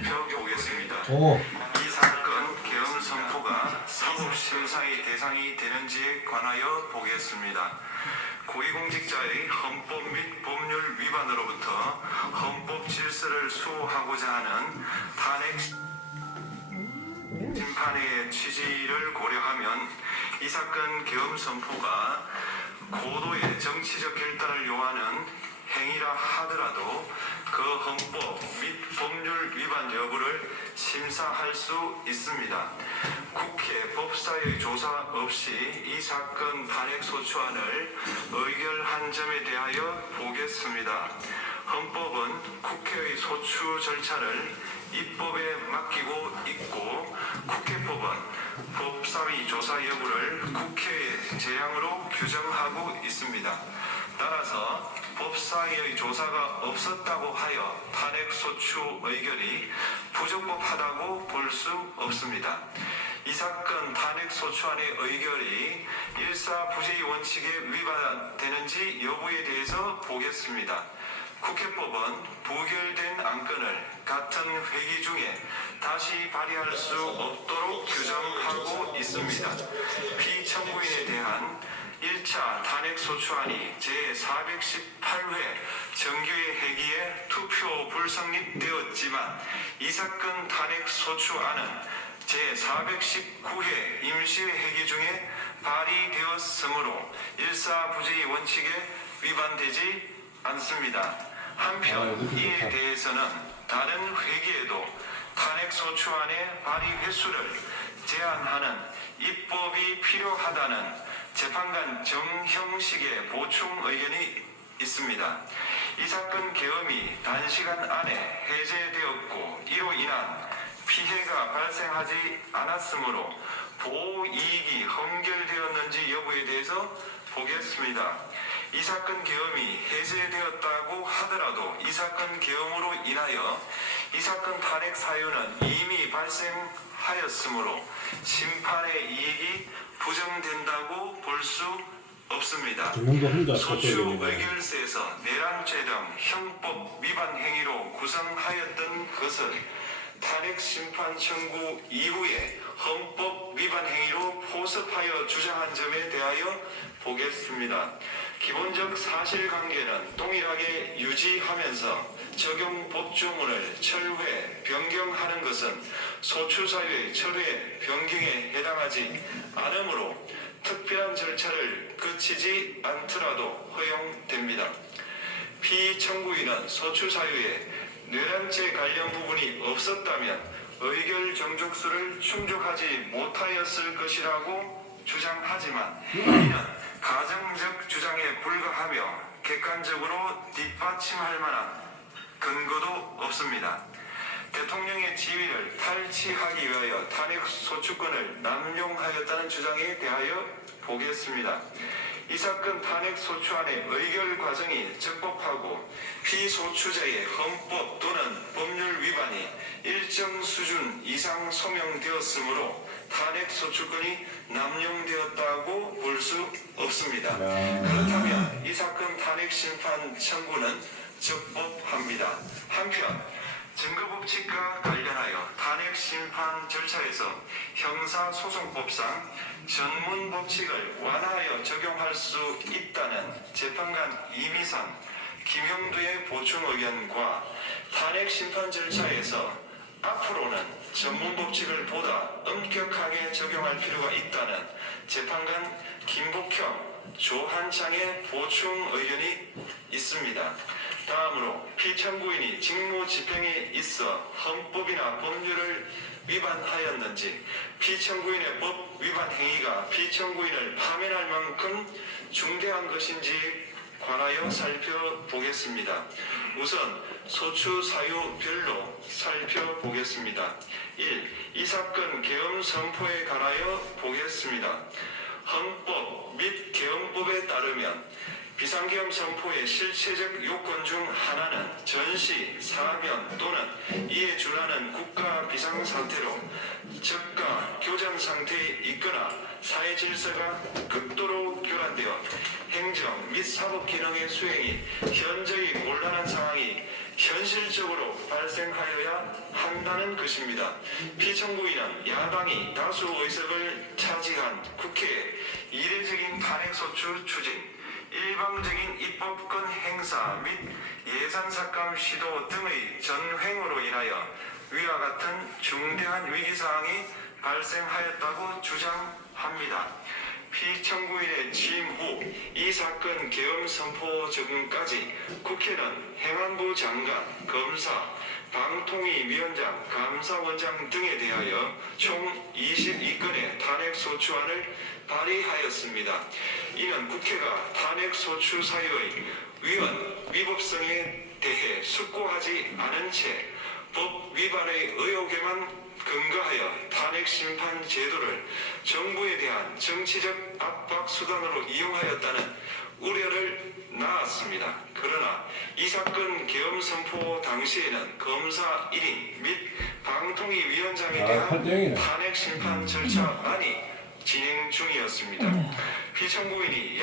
살펴보겠습니다. 오. 이 사건 계엄 선포가 사법심사의 대상이 되는지에 관하여 보겠습니다. 고위공직자의 헌법 및 법률 위반으로부터 헌법 질서를 수호하고자 하는 탄핵 심판의 취지를 고려하면 이 사건 계엄 선포가 고도의 정치적 결단을 요하는 행위라 하더라도 그 헌법 및 법률 위반 여부를 심사할 수 있습니다. 국회 법사의 조사 없이 이 사건 탄핵소추안을 의결한 점에 대하여 보겠습니다. 헌법은 국회의 소추 절차를 입법에 맡기고 있고 국회법은 법사위 조사 여부를 국회의 재량으로 규정하고 있습니다. 따라서 법사위의 조사가 없었다고 하여 탄핵소추 의결이 부적법하다고 볼 수 없습니다. 이 사건 탄핵소추안의 의결이 일사부재의 원칙에 위반되는지 여부에 대해서 보겠습니다. 국회법은 부결된 안건을 같은 회기 중에 다시 발의할 수 없도록 규정하고 있습니다. 피청구인에 대한 1차 탄핵소추안이 제418회 정기회 회기에 투표 불성립되었지만 이 사건 탄핵소추안은 제419회 임시회 회기 중에 발의되었으므로 일사부재의 원칙에 위반되지 않습니다. 한편 이에 대해서는 다른 회기에도 탄핵소추안의 발의 횟수를 제한하는 입법이 필요하다는 재판관 정형식의 보충 의견이 있습니다. 이 사건 계엄이 단시간 안에 해제되었고 이로 인한 피해가 발생하지 않았으므로 보호이익이 헌결되었는지 여부에 대해서 보겠습니다. 이 사건 계엄이 해제되었다고 하더라도 이 사건 계엄으로 인하여 이 사건 탄핵 사유는 이미 발생하였으므로 심판의 이익이 부정된다고 볼 수 없습니다. 소추 의결서에서 내란죄 등 형법 위반 행위로 구성하였던 것을 탄핵 심판 청구 이후에 헌법 위반 행위로 포섭하여 주장한 점에 대하여 보겠습니다. 기본적 사실관계는 동일하게 유지하면서 적용 법조문을 철회, 변경하는 것은 소추사유의 철회, 변경에 해당하지 않으므로 특별한 절차를 거치지 않더라도 허용됩니다. 피청구인은 소추사유에 내란죄 관련 부분이 없었다면 의결 정족수를 충족하지 못하였을 것이라고 주장하지만 이는 가정적 주장에 불과하며 객관적으로 뒷받침할 만한 근거도 없습니다. 대통령의 지위를 탈취하기 위하여 탄핵소추권을 남용하였다는 주장에 대하여 보겠습니다. 이 사건 탄핵소추안의 의결 과정이 적법하고 피소추자의 헌법 또는 법률 위반이 일정 수준 이상 소명되었으므로 탄핵소추권이 남용되었다고 볼 수 없습니다. 그렇다면 이 사건 탄핵심판 청구는 적법합니다. 한편 증거법칙과 관련하여 탄핵심판 절차에서 형사소송법상 전문법칙을 완화하여 적용할 수 있다는 재판관 이미상, 김형두의 보충 의견과 탄핵심판 절차에서 앞으로는 전문법칙을 보다 엄격하게 적용할 필요가 있다는 재판관 김복형, 조한창의 보충 의견이 있습니다. 다음으로 피청구인이 직무집행에 있어 헌법이나 법률을 위반하였는지 피청구인의 법 위반 행위가 피청구인을 파면할 만큼 중대한 것인지 관하여 살펴보겠습니다. 우선 소추 사유별로 살펴보겠습니다. 1. 이 사건 계엄 선포에 관하여 보겠습니다. 헌법 및 계엄법에 따르면 비상계엄 선포의 실체적 요건 중 하나는 전시, 사면 또는 이에 준하는 국가 비상상태로 적가 교전 상태에 있거나 사회 질서가 극도로 교란되어 행정 및 사법 기능의 수행이 현저히 곤란한 상황이 현실적으로 발생하여야 한다는 것입니다. 피청구인은 야당이 다수 의석을 차지한 국회의 이례적인 탄핵소추 추진, 일방적인 입법권 행사 및 예산삭감 시도 등의 전횡으로 인하여 위와 같은 중대한 위기사항이 발생하였다고 주장합니다. 피청구인의 취임 후 이 사건 계엄 선포 적응까지 국회는 행안부 장관, 검사, 방통위위원장, 감사원장 등에 대하여 총 22건의 탄핵소추안을 발의하였습니다. 이는 국회가 탄핵소추 사유의 위헌, 위법성에 대해 숙고하지 않은 채 법 위반의 의혹에만 근거하여 탄핵심판 제도를 정부에 대한 정치적 압박 수단으로 이용하였다는 우려를 낳았습니다. 그러나 이 사건 계엄 선포 당시에는 검사 1인 및 방통위 위원장에 대한 탄핵심판 절차안이 진행 중이었습니다. 피청구인이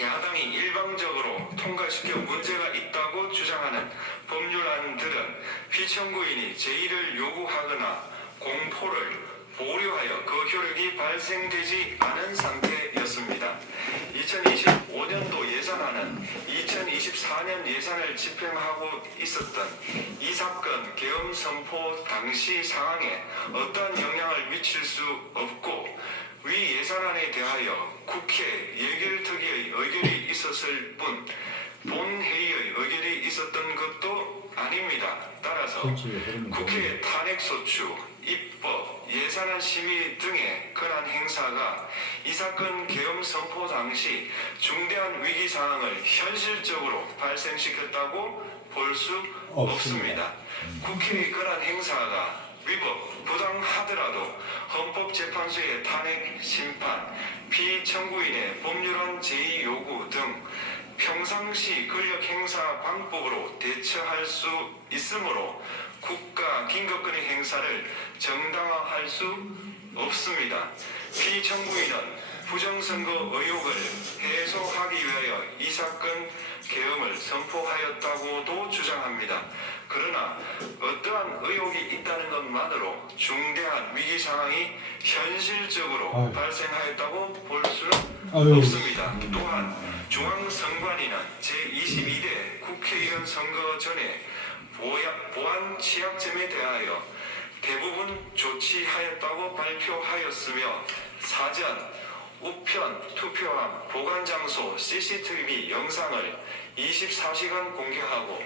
야당이 일방적으로 통과시켜 문제가 있다고 주장하는 법률안들은 피청구인이 제의를 요구하거나 공포를 보류하여 그 효력이 발생되지 않은 상태였습니다. 2025년도 예산안은 2024년 예산을 집행하고 있었던 이 사건 계엄 선포 당시 상황에 어떠한 영향을 미칠 수 없고 위 예산안에 대하여 국회 예결특위의 의결이 있었을 뿐 본회의의 의결이 있었던 것도 아닙니다. 따라서 국회의 탄핵소추, 입법, 예산안 심의 등의 권한 행사가 이 사건 계엄 선포 당시 중대한 위기 상황을 현실적으로 발생시켰다고 볼 수 없습니다. 국회의 권한 행사가 위법, 부당하더라도 헌법재판소의 탄핵 심판, 피청구인의 법률안 제의 요구 등 평상시 권력행사 방법으로 대처할 수 있으므로 국가 긴급권의 행사를 정당화할 수 없습니다. 피청구인은 부정선거 의혹을 해소하기 위하여 이 사건 계엄을 선포하였다고도 주장합니다. 그러나 어떠한 의혹이 있다는 것만으로 중대한 위기 상황이 현실적으로 발생하였다고 볼 수는 없습니다. 또한 중앙선관위는 제22대 국회의원 선거 전에 보안 취약점에 대하여 대부분 조치하였다고 발표하였으며 사전, 우편, 투표함, 보관장소, CCTV 영상을 24시간 공개하고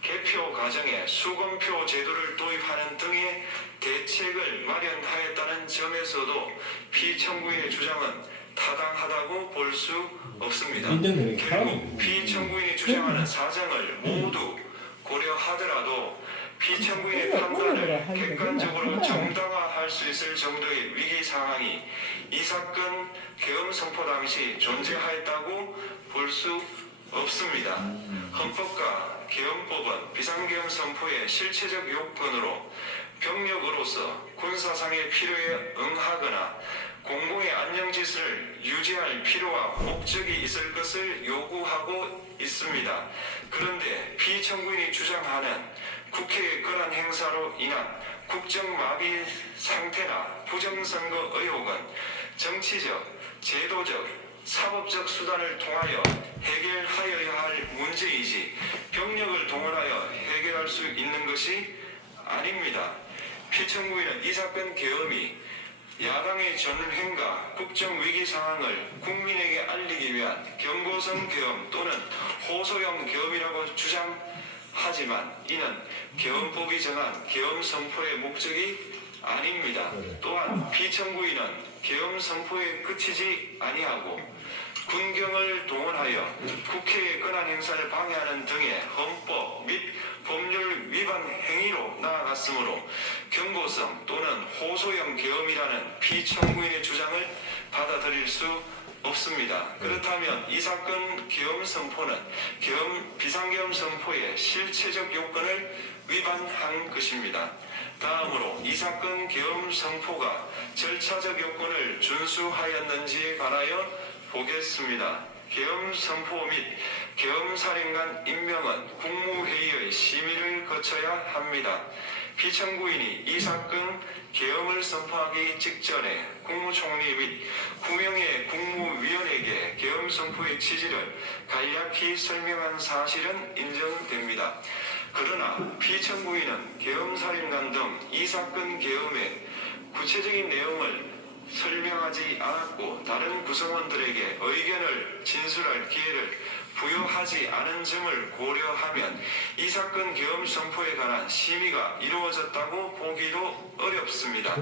개표 과정에 수검표 제도를 도입하는 등의 대책을 마련하였다는 점에서도 피청구인의 주장은 타당하다고 볼 수 없습니다. 결국 피청구인이 주장하는 사정을 모두 고려하더라도 피청구인의 판단을 객관적으로 정당화할 수 있을 정도의 위기 상황이 이 사건 계엄 선포 당시 존재하였다고 볼 수 없습니다. 헌법과 계엄법은 비상계엄 선포의 실체적 요건으로 병력으로서 군사상의 필요에 응하거나 공공의 안녕질서를 유지할 필요와 목적이 있을 것을 요구하고 있습니다. 그런데 피청구인이 주장하는 국회의 권한 행사로 인한 국정마비 상태나 부정선거 의혹은 정치적, 제도적, 사법적 수단을 통하여 해결하여야 할 문제이지 병력을 동원하여 해결할 수 있는 것이 아닙니다. 피청구인은 이 사건 계엄이 야당의 전횡과 국정위기 상황을 국민에게 알리기 위한 경고성 계엄 또는 호소형 계엄이라고 주장하지만 이는 계엄법이 정한 계엄 선포의 목적이 아닙니다. 또한 피청구인은 계엄 선포에 그치지 아니하고 군경을 동원하여 국회의 권한 행사를 방해하는 등의 헌법 및 법률 위반 행위로 나아갔으므로 경고성 또는 호소형 계엄이라는 피청구인의 주장을 받아들일 수 없습니다. 그렇다면 이 사건 계엄 선포는 비상계엄 선포의 실체적 요건을 위반한 것입니다. 다음으로 이 사건 계엄 선포가 절차적 요건을 준수하였는지에 관하여 보겠습니다. 계엄 선포 및 계엄사령관 임명은 국무회의의 심의를 거쳐야 합니다. 피청구인이 이 사건 계엄을 선포하기 직전에 국무총리 및 9명의 국무위원에게 계엄 선포의 취지를 간략히 설명한 사실은 인정됩니다. 그러나 피청구인은 계엄사령관 등 이 사건 계엄의 구체적인 내용을 설명하지 않았고 다른 구성원들에게 의견을 진술할 기회를 부여하지 않은 점을 고려하면 이 사건 계엄 선포에 관한 심의가 이루어졌다고 보기도 어렵습니다.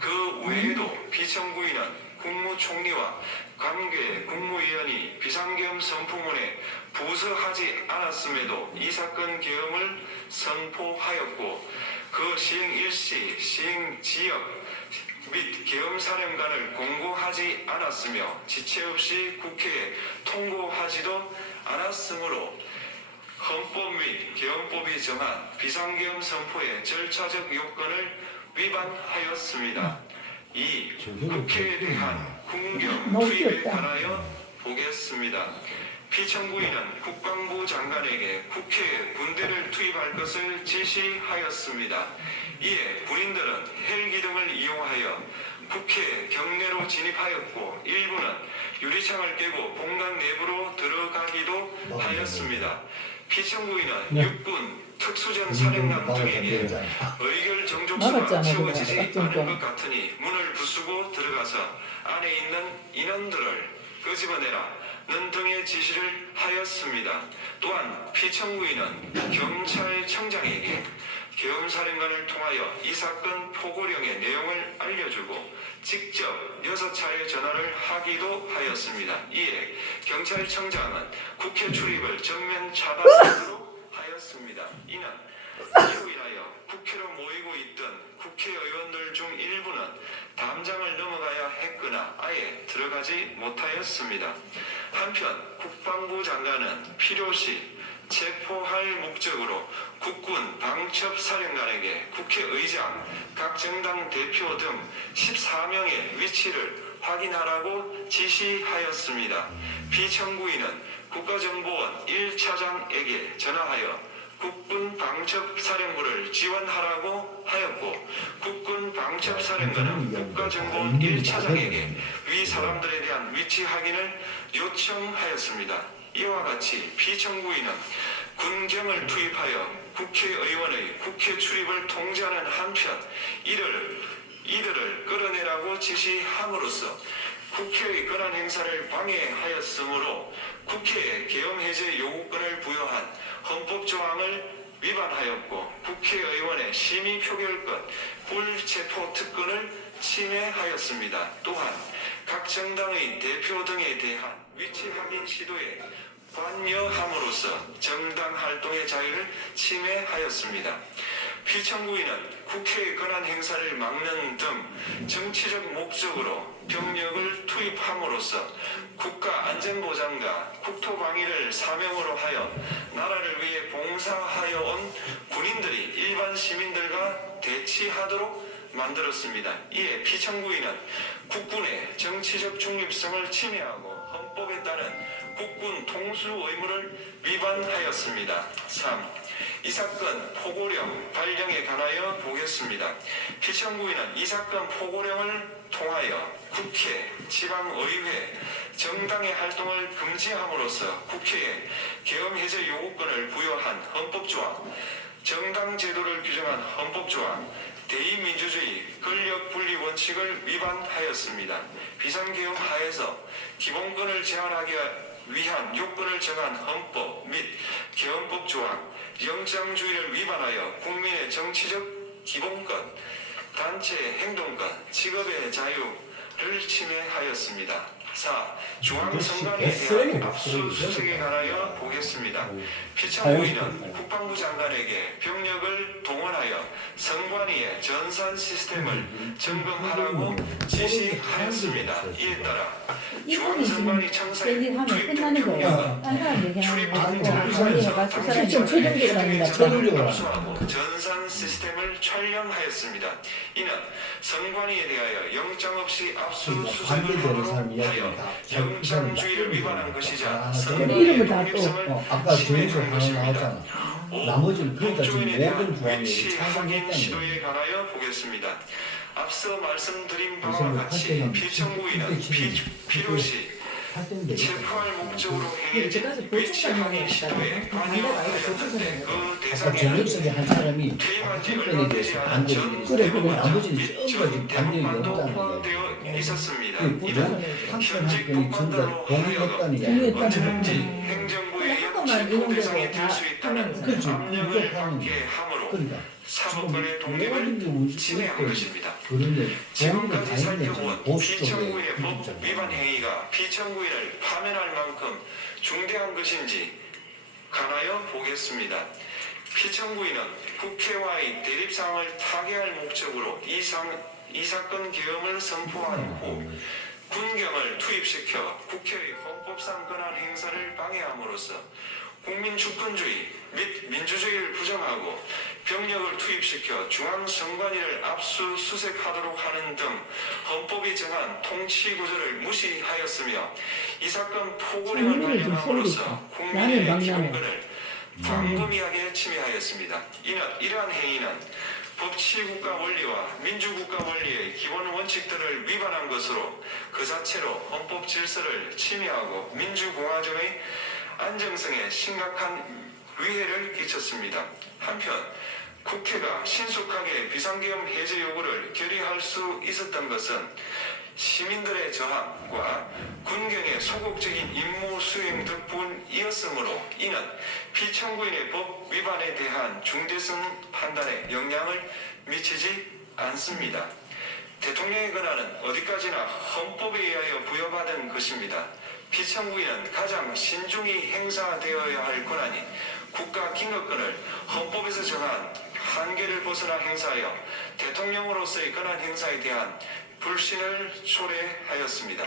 그 외에도 피청구인은 국무총리와 관계 국무위원이 비상계엄 선포문에 부서하지 않았음에도 이 사건 계엄을 선포하였고 그 시행 일시, 시행 지역 및 계엄사령관을 공고하지 않았으며 지체 없이 국회에 통고하지도 않았으므로 헌법 및 계엄법이 정한 비상계엄 선포의 절차적 요건을 위반하였습니다. 이 국회에 대한 군경 투입에 관하여 보겠습니다. 피청구인은 국방부 장관에게 국회에 군대를 투입할 것을 지시하였습니다. 이에 군인들은 헬기 등을 이용하여 국회 경내로 진입하였고 일부는 유리창을 깨고 본관 내부로 들어가기도 하였습니다. 피청구인은 육군 특수전 사령관 등에게 의결 정족수가 채워지지 않은 것 같으니 문을 부수고 들어가서 안에 있는 인원들을 끄집어내라 는 등의 지시를 하였습니다. 또한 피청구인은 경찰청장에게 계엄사령관을 통하여 이 사건 포고령의 내용을 알려주고 직접 6차례 전화를 하기도 하였습니다. 이에 경찰청장은 국회 출입을 전면 차단하도록 하였습니다. 이는 이로 인하여 국회로 모이고 있던 국회의원들 중 일부는 담장을 넘어가야 했거나 아예 들어가지 못하였습니다. 한편 국방부 장관은 필요시 체포할 목적으로 국군 방첩사령관에게 국회의장, 각 정당 대표 등 14명의 위치를 확인하라고 지시하였습니다. 피청구인은 국가정보원 1차장에게 전화하여 국군 방첩사령부를 지원하라고 하였고 국군 방첩사령관은 국가정보원 1차장에게 위 사람들에 대한 위치 확인을 요청하였습니다. 이와 같이 피청구인은 군경을 투입하여 국회의원의 국회 출입을 통제하는 한편 이들을 끌어내라고 지시함으로써 국회의 권한 행사를 방해하였으므로 국회에 계엄 해제 요구권을 부여한 헌법 조항을 위반하였고 국회의원의 심의 표결권, 불체포 특권을 침해하였습니다. 또한 각 정당의 대표 등에 대한 위치 확인 시도에 관여함으로써 정당 활동의 자유를 침해하였습니다. 피청구인은 국회의 권한 행사를 막는 등 정치적 목적으로 병력을 투입함으로써 국가안전보장과 국토방위를 사명으로 하여 나라를 위해 봉사하여 온 군인들이 일반 시민들과 대치하도록 만들었습니다. 이에 피청구인은 국군의 정치적 중립성을 침해하고 헌법에 따른 국군 통수 의무를 위반하였습니다. 3. 이 사건 포고령 발령에 관하여 보겠습니다. 피청구인은 이 사건 포고령을 통하여 국회, 지방의회, 정당의 활동을 금지함으로써 국회에 계엄 해제 요구권을 부여한 헌법조항, 정당 제도를 규정한 헌법조항, 대의민주주의 권력분리 원칙을 위반하였습니다. 비상계엄 하에서 기본권을 제한하기 위한 요건을 정한 헌법 및 계엄법 조항, 영장주의를 위반하여 국민의 정치적 기본권, 단체 행동권, 직업의 자유를 침해하였습니다. 4. 중앙선관위에 대한 압수수색에 관하여 보겠습니다. 피청구인은 국방부 장관에게 병력을 동원하여 선관위의 전산 시스템을 점검하라고 지시하였습니다. 이에 따라 중앙선관위 청사의 투입 경력은 출입 통지를 하면서 당시 최종적으로 합니다. 최종적으로. 압수하고 전산 시스템을 촬영하였습니다. 이는 선관위에 대하여 영장 없이 압수수색을 하도록 하여 영장주의를 위반한 것이자 선관위의 독립성을 아까 침해한 조회수 하나 것입니다. 나왔잖아. 나머지는 그러니까 지금 법조인에 대한 모든 조항이 위치 확인 찬성했다는 시도에 관하여 보겠습니다. 앞서 말씀드린 바와 우선 같이 학생은 피청구인은 필요시 학생들이 체포할 목적으로 이제까지 행해진 위치 보충 확인 시도에 관여하였는데 그 아까 대상에는 전역석에 한 사람이 퇴임한 지 학생에 얼마 대해서 되지 않은 반대를 전 했어요. 그래 대법관 나머지는 및 전부 전 지금 반대를 대법관도 없다는 포함되어 있었습니다. 모든 이는 학생 현직 학생이 전부 법관들로 다 동의했다는 하여금 이야기예요. 언제든지 행정부의 체포 대상이 될 수 있다는 그렇지. 압력을 그거 하는 받게 거예요. 하므로 그러니까 사법권의 독립을 모든 게 문제가 침해한 있거든요. 것입니다. 그런데 동의를 지금까지 다 했는데 살펴본 보수 쪽에 피청구인의 법 위반 행위가 피청구인을 파면할 만큼 중대한 것인지 관하여 보겠습니다. 피청구인은 국회와의 대립상을 타개할 목적으로 이 사건 계엄을 선포한 후 군경을 투입시켜 국회의 헌법상 권한 행사를 방해함으로써 국민주권주의 및 민주주의를 부정하고 병력을 투입시켜 중앙선관위를 압수수색하도록 하는 등 헌법이 정한 통치구조를 무시하였으며 이 사건 포고령을 발령함으로써 국민의 기본권을 광범위하게 침해하였습니다. 이러한 행위는 법치국가 원리와 민주국가 원리의 기본 원칙들을 위반한 것으로 그 자체로 헌법 질서를 침해하고 민주공화정의 안정성에 심각한 위해를 끼쳤습니다. 한편 국회가 신속하게 비상계엄 해제 요구를 결의할 수 있었던 것은 시민들의 저항과 군경의 소극적인 임무 수행 덕분이었으므로 이는 피청구인의 법 위반에 대한 중대성 판단에 영향을 미치지 않습니다. 대통령의 권한은 어디까지나 헌법에 의하여 부여받은 것입니다. 피청구인은 가장 신중히 행사되어야 할 권한인 국가기능권을 헌법에서 정한 한계를 벗어나 행사하여 대통령으로서의 권한 행사에 대한 불신을 초래하였습니다.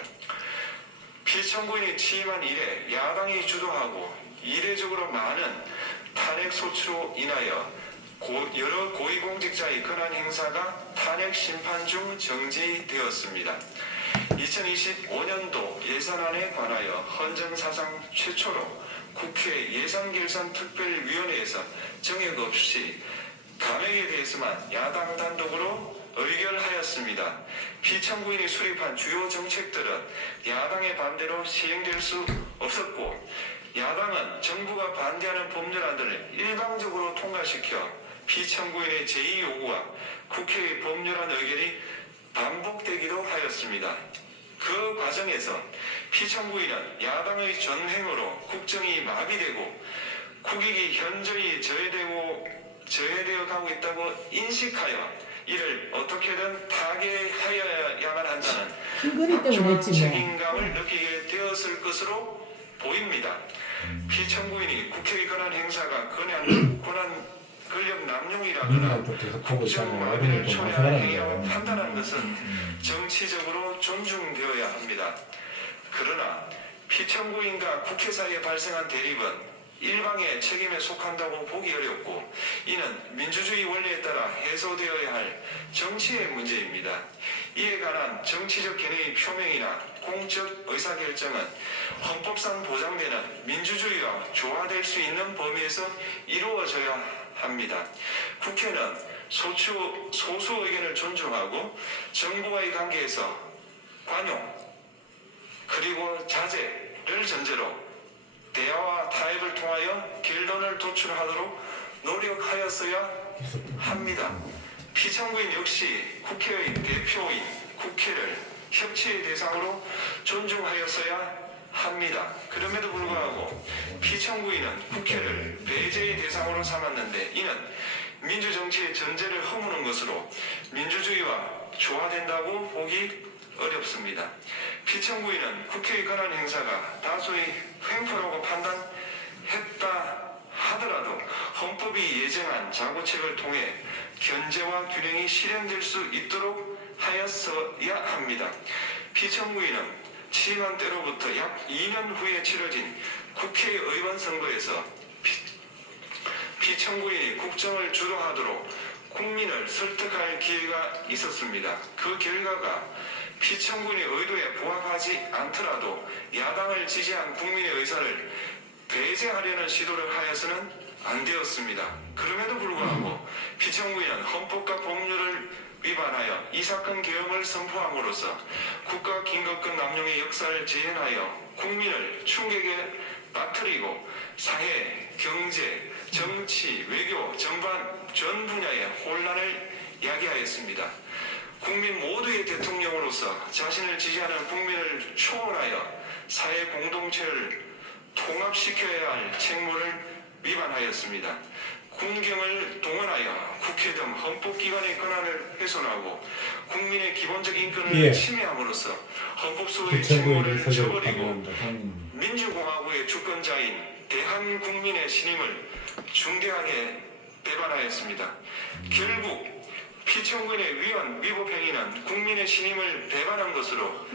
피청구인이 취임한 이래 야당이 주도하고 이례적으로 많은 탄핵 소추로 인하여 여러 고위공직자의 권한 행사가 탄핵 심판 중 정지되었습니다. 2025년도 예산안에 관하여 헌정사상 최초로 국회 예산결산특별위원회에서 정액 없이 감액에 대해서만 야당 단독으로 의결하였습니다. 피청구인이 수립한 주요 정책들은 야당의 반대로 시행될 수 없었고 야당은 정부가 반대하는 법률안들을 일방적으로 통과시켜 피청구인의 제2요구와 국회의 법률안 의결이 반복되기도 하였습니다. 그 과정에서 피청구인은 야당의 전횡으로 국정이 마비되고 국익이 현저히 저해되어 가고 있다고 인식하여 이를 어떻게든 타개하여야만 한다는 막중한 책임감을 느끼게 되었을 것으로 보입니다. 피청구인이 국회의 권한 행사가 권력 남용이라거나 국정 마비를 초래하는 행위라고 판단하는 것은 정치적으로 존중되어야 합니다. 그러나 피청구인과 국회 사이에 발생한 대립은 일방의 책임에 속한다고 보기 어렵고 이는 민주주의 원리에 따라 해소되어야 할 정치의 문제입니다. 이에 관한 정치적 견해의 표명이나 공적 의사결정은 헌법상 보장되는 민주주의와 조화될 수 있는 범위에서 이루어져야 합니다. 국회는 소수 의견을 존중하고 정부와의 관계에서 관용 그리고 자제를 전제로 대화와 타협을 통하여 결론을 도출하도록 노력하였어야 합니다. 피청구인 역시 국회의 대표인 국회를 협치의 대상으로 존중하였어야 합니다. 그럼에도 불구하고 피청구인은 국회를 배제의 대상으로 삼았는데 이는 민주정치의 전제를 허무는 것으로 민주주의와 조화된다고 보기 어렵습니다. 피청구인은 국회의 권한 행사가 다수의 횡포라고 판단했다 하더라도 헌법이 예정한 자구책을 통해 견제와 균형이 실현될 수 있도록 하였어야 합니다. 피청구인은 취임한 때로부터 약 2년 후에 치러진 국회의원 선거에서 피청구인이 국정을 주도하도록 국민을 설득할 기회가 있었습니다. 그 결과가 피청구인의 의도에 부합하지 않더라도 야당을 지지한 국민의 의사를 배제하려는 시도를 하여서는 안 되었습니다. 그럼에도 불구하고 피청구인은 헌법과 법률을 위반하여 이 사건 계엄을 선포함으로써 국가 긴급권 남용의 역사를 재현하여 국민을 충격에 빠뜨리고 사회, 경제, 정치, 외교 전반 전 분야의 혼란을 야기하였습니다. 국민 모두의 대통령으로서 자신을 지지하는 국민을 초월하여 사회 공동체를 통합시켜야 할 책무를 위반하였습니다. 군경을 동원하여 국회 등 헌법기관의 권한을 훼손하고 국민의 기본적 인권을 침해함으로써 헌법소의 책무를 저버리고 민주공화국의 주권자인 대한국민의 신임을 중대하게 배반하였습니다. 결국 피청구인의 위헌 위법 행위는 국민의 신임을 배반한 것으로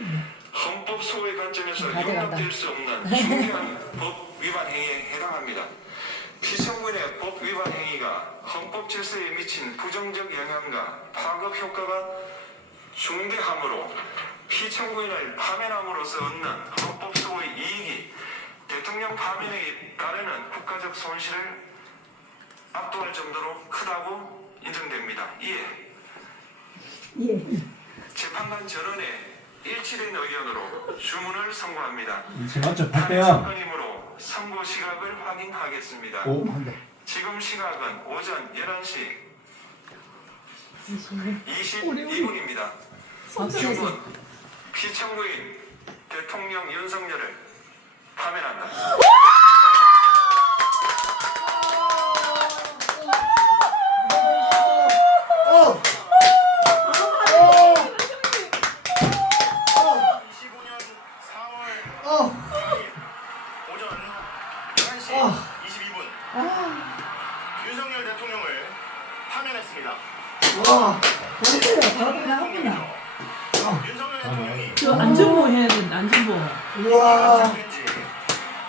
헌법소의 관점에서 용납될 수 없는 중대한 법 위반 행위에 해당합니다. 피청구인의 법 위반 행위가 헌법 질서에 미친 부정적 영향과 파급 효과가 중대하므로 피청구인을 파면함으로써 얻는 헌법소의 이익이 대통령 파면에 따르는 국가적 손실을 압도할 정도로 크다고 인정됩니다. 이에 재판관 전원의 일치된 의견으로 주문을 선고합니다. 맞죠? 한 8대요. 사건이므로 선고 시각을 확인하겠습니다. 오, 한다. 지금 시각은 오전 11시 22분입니다. 주문 피청구인 대통령 윤석열을 파면한다. 어! 25년 4월 어! 4일 오전 11시 아. 22분 윤석열 대통령을 파면했습니다. 와! 윤석열 대통령이 저 안전보 해야 된다. 안전보. 우와! 탄생된 지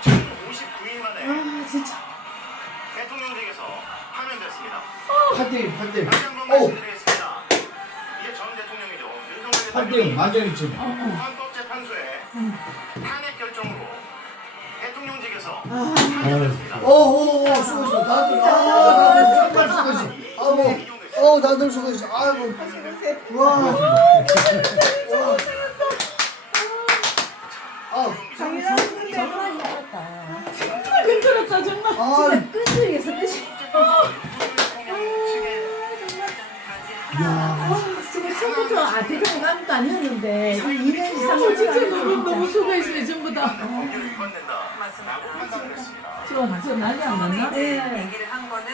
1059일 만에 아 진짜. 대통령직에서 파면됐습니다. 8대1, 8대1. 다시 한번 오! 말씀드리겠습니다. 이게 전 대통령이죠. 윤석열 8대1, 대통령이 만장일치. 헌법재판소의 탄핵 결정으로 대통령직에서 아. 파면됐습니다. 오, 수고했어. 다들 정말 수고했어. 다들 수고했어. 아이고. 와. 와. 정말 힘들었다. 힘들었다 정말. 아, 끈질겼어, 끈질. 지금 처음부터 대통령 아무것도 아니었는데 2년 이상 진짜 너무 수고했어요 전부 다. 법률 위반된다라고 판단을 했습니다. 저 난리 안 났나? 네. 얘기를 한 거는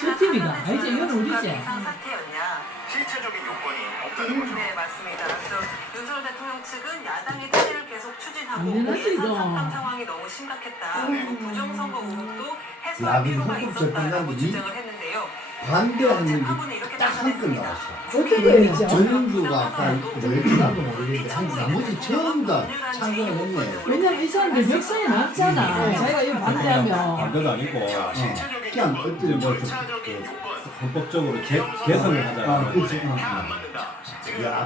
저 팀이다. 알지? 이건 우리지. 이상 사태였냐? 실체적인 요건이 없다는 거죠. 네 맞습니다. 그래서 윤석열 대통령 측은 야당이 탄핵을 계속 추진하고 당연하지, 예산 이거. 삭감 상황이 너무 심각했다. 그리고 부정선거 의혹도 해소할 야당이 필요가 헌법 있었다라고 재판관들이 주장을 했는데요. 반대하는 재판부는 게 이렇게 딱 한 건 판단했습니다. 나왔어. 어떻게 되죠? 전인규가 아까 왜 나도 모르겠는데 한 나머지 전부 다 참고를 했네. 왜냐면 이 사람들 멱살이 남잖아. 자기가 이거 반대하면. 반대도 아니고 실체적인 그냥 요건, 어떤 뭐 절차적인 요건, 헌법적으로 개선을 하자. 아, 그렇지. 다안 맞는다. 지금 야,